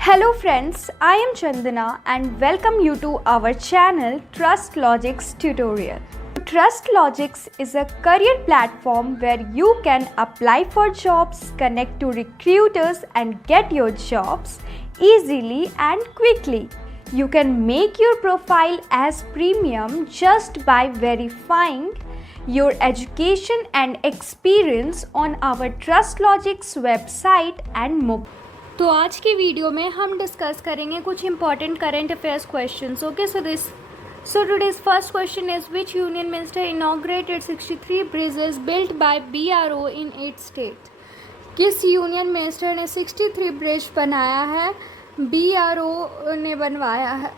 Hello friends, I am Chandana and welcome you to our channel Trust Logics tutorial. Trust Logics is a career platform where you can apply for jobs, connect to recruiters and get your jobs easily and quickly. You can make your profile as premium just by verifying your education and experience on our Trust Logics website and mobile. तो आज की video में हम discuss करेंगे कुछ important current affairs questions. Okay, so today's first question is, which union minister inaugurated 63 bridges built by BRO in 8 states? किस union minister ने 63 bridge बनाया है, BRO ने बनवाया है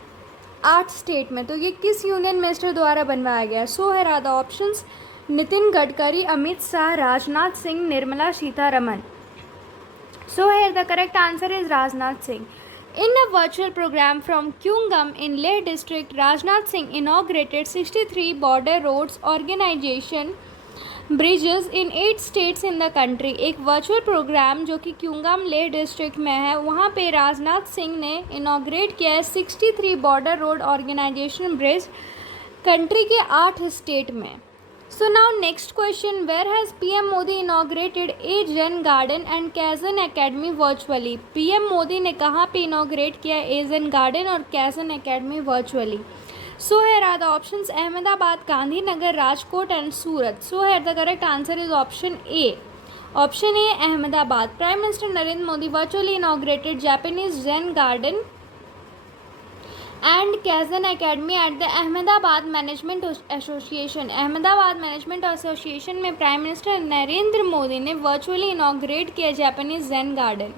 8 स्टेट में. तो ये किस यूनियन मिनिस्टर द्वारा बनवाया गया? सो here Radha options: Nitin Gadkari, Amit Shah, Rajnath Singh, Nirmala Sitharaman. So here the correct answer is Rajnath Singh. In a virtual program from Kyungam in Leh district, Rajnath Singh inaugurated 63 border roads organization bridges in 8 states in the country. एक virtual programme जो कि क्यूंगम Leh district में है, वहाँ पे राजनाथ सिंह ने inaugurate किया है 63 border road organisation bridge country के 8 स्टेट में. So now next question, where has PM Modi inaugurated A Zen Garden and Kaizen Academy virtually? PM Modi ने कहाँ पे इनाग्रेट किया A Zen Garden और Kaizen Academy virtually? So here are the options: Ahmedabad, Gandhinagar, Rajkot and Surat. So here the correct answer is option A. Option A, Ahmedabad. Prime Minister Narendra Modi virtually inaugurated Japanese Zen Garden and Kaizen Academy at the Ahmedabad Management Association. Ahmedabad management association में prime minister Narendra Modi ने virtually inaugurate किया Japanese Jain garden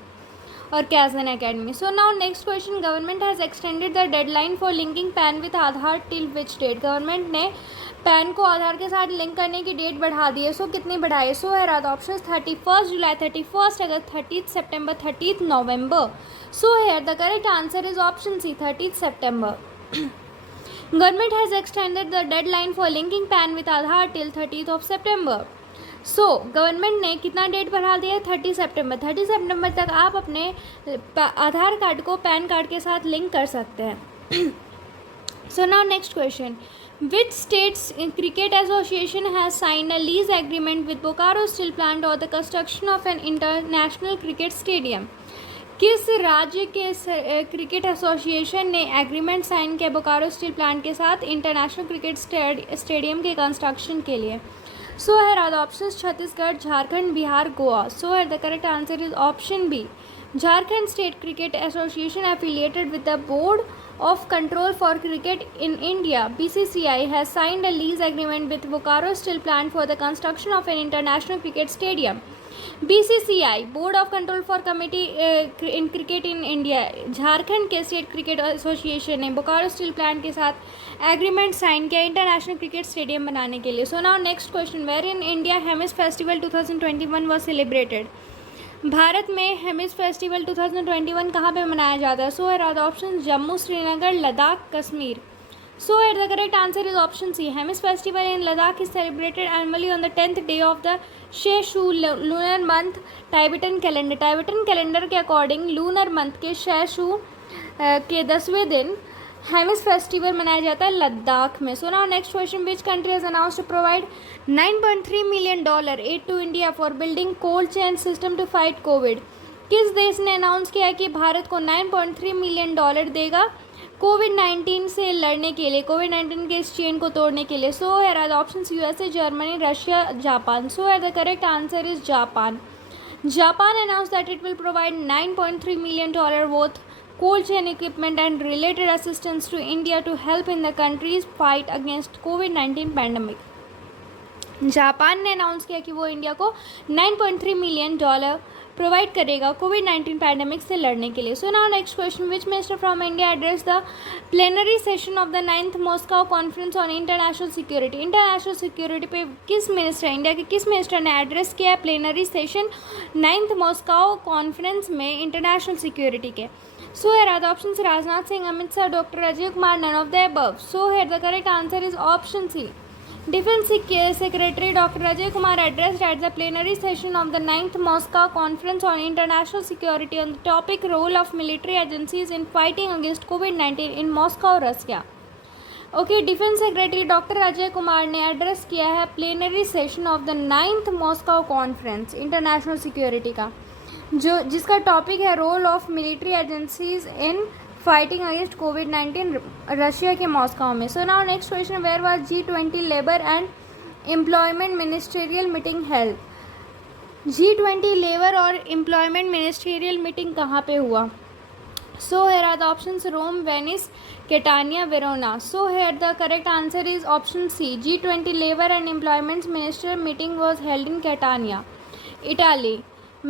और Kaizen academy. So now next question, government has extended the deadline for linking PAN with Aadhaar till which date? Government ने PAN को आधार के साथ link करने की डेट बढ़ा दी है. सो कितनी बढ़ाई है? सो है राधा ऑप्शन: 31 जुलाई, 31 अगस्त, 30 सितंबर, 30 नवंबर. सो है the correct answer is option C, 30 सितंबर. Government has extended the deadline for linking PAN with Aadhaar till 30 of सितंबर. सो गवर्नमेंट ने कितना डेट बढ़ा दिया है? 30 सितंबर. 30 सितंबर तक आप अपने आधार कार्ड को पैन कार्ड के साथ लिंक कर सकते हैं. सो now next question, which states cricket association has signed a lease agreement with Bokaro Steel Plant or the construction of an international cricket stadium? किस राज्य के क्रिकेट एसोसिएशन ने एग्रीमेंट साइन किया बोकारो स्टील प्लांट के साथ इंटरनेशनल क्रिकेट स्टेडियम के construction के लिए? So here are the options: Chhattisgarh, Jharkhand, Bihar, Goa. So है the correct answer is option B. Jharkhand state cricket association affiliated with the board of Control for Cricket in India, BCCI, has signed a lease agreement with Bokaro Steel Plant for the construction of an international cricket stadium. BCCI, Board of Control for Committee in Cricket in India, Jharkhand के state cricket association ने Bokaro steel plant के साथ agreement sign किया international cricket stadium बनाने के लिए. So now next question, where in India Hemis festival 2021 was celebrated? Bharat में Hemis festival 2021 कहाँ पे मनाया जाता है? So here are the option: Jammu, Srinagar, Ladakh, Kashmir. So at the correct answer is option C. Hemis festival in Ladakh is celebrated annually on the 10th day of the शेशु lunar month Tibetan calendar. Tibetan calendar के according lunar month के शेशु के 10वें दिन Hemis festival मनाया जाता है लद्दाख में. So now next question, which country has announce to provide $9.3 million aid to India for building cold chain system to fight COVID? किस देश ने अनाउंस किया है कि भारत को $9.3 million देगा कोविड-19 से लड़ने के लिए, कोविड-19 के इस चेन को तोड़ने के लिए? सो है the options: USA, Germany, Russia, Japan. So है the correct answer is Japan. Japan announced that it will provide $9.3 million worth cold chain equipment and related assistance to India to help in the country's fight against COVID-19 pandemic. Japan ने announce किया कि वो India को $9.3 million provide करेगा कोविड-19 pandemic से लड़ने के लिए. So now next question, which minister from India address the plenary session of the 9th Moscow conference on international security? International security पे किस मिनिस्टर, इंडिया के किस मिनिस्टर ने एड्रेस किया plenary session 9th Moscow conference में international security के? So here are the options: Rajnath Singh, Amit Shah, doctor Rajiv Kumar, none of the above. So here the correct answer is option C. Defense Secretary Dr. Ajay Kumar addressed at the plenary session of the 9th Moscow Conference on International Security on the topic role of military agencies in fighting against COVID-19 in Moscow, Russia. Okay, defence secretary doctor Ajay Kumar ने address किया है plenary session of the 9th Moscow conference international security का, जिसका topic है role of military agencies in fighting against कोविड-19 Russia के Moscow में. So now next question, where was G20 labour and employment ministerial meeting held. G20 labour और employment ministerial meeting कहाँ पे हुआ? So here are the options: Rome, Venice, Catania, Verona. So here the correct answer is option C. G20 Labour and Employment Ministerial meeting was held in Catania, Italy.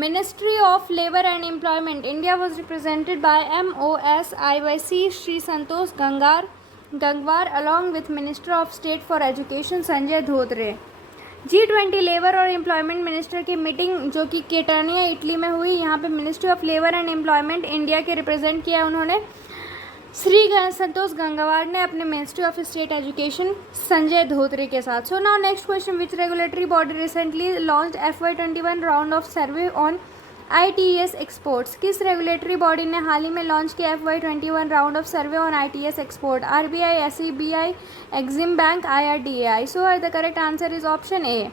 Ministry of Labour and Employment, India was represented by MOSIYC Shri Santosh Gangwar along with Minister of State for Education Sanjay Dhodre. G20 labour और employment minister की meeting जो कि कैटानिया Italy में हुई, यहाँ पे ministry of labour and employment India के represent किया उन्होंने श्री संतोष गंगवार ने अपने ministry of state education Sanjay Dhotre के साथ. सो now next question, which regulatory body recently launched FY21 round of survey on ITES exports. किस रेगुलेटरी बॉडी ने हाल ही में लॉन्च किया FY21 round of survey on ITES export? RBI, SEBI, Exim Bank, IRDAI. So the correct answer is option A,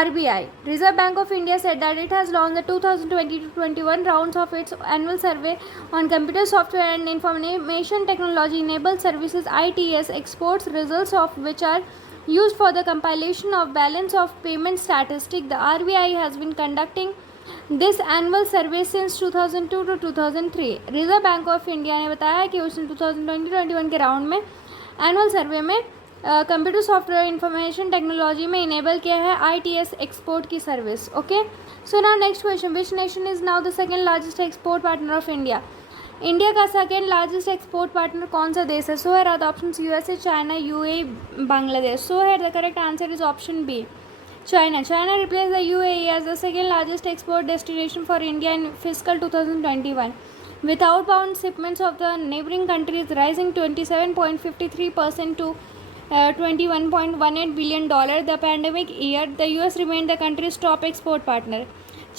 RBI. Reserve Bank of India said that it has launched the 2020-21 rounds of its annual survey on computer software and information technology enabled services ITES exports, results of which are used for the compilation of balance of payment statistic. The RBI has been conducting this annual survey since 2002 to 2003. Reserve bank of India ने बताया कि उसने 2020-21 के round में annual survey में computer software information technology में enable किया है ITES एक्सपोर्ट की service. Okay, so now next question, which nation is now the second largest export partner of India. India का सेकेंड लार्जेस्ट एक्सपोर्ट पार्टनर कौन सा देश है? So here are the options: USA, China, UAE, Bangladesh. So here the correct answer is option B, China. China replaced the UAE as the second largest export destination for India in fiscal 2021, with outbound shipments of the neighboring countries rising 27.53% to $21.18 billion. The pandemic year, the US remained the country's top export partner.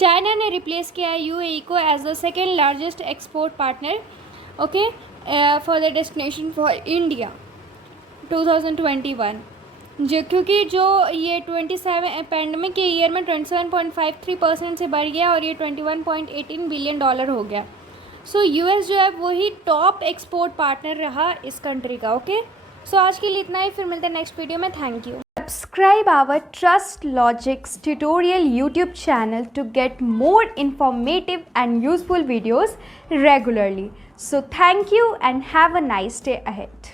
China ने replace किया UAE को as the second largest export partner, okay, for the destination for India 2021. क्योंकि जो ये 27 pandemic के year में 27.53% से बढ़ गया और ये $21.18 बिलियन हो गया. सो US जो है वही टॉप एक्सपोर्ट पार्टनर रहा इस कंट्री का. ओके, सो आज के लिए इतना ही, फिर मिलते हैं नेक्स्ट वीडियो में. Thank you. Subscribe our Trust Logics tutorial YouTube channel to get more informative and useful videos regularly. So thank you and have a nice day ahead.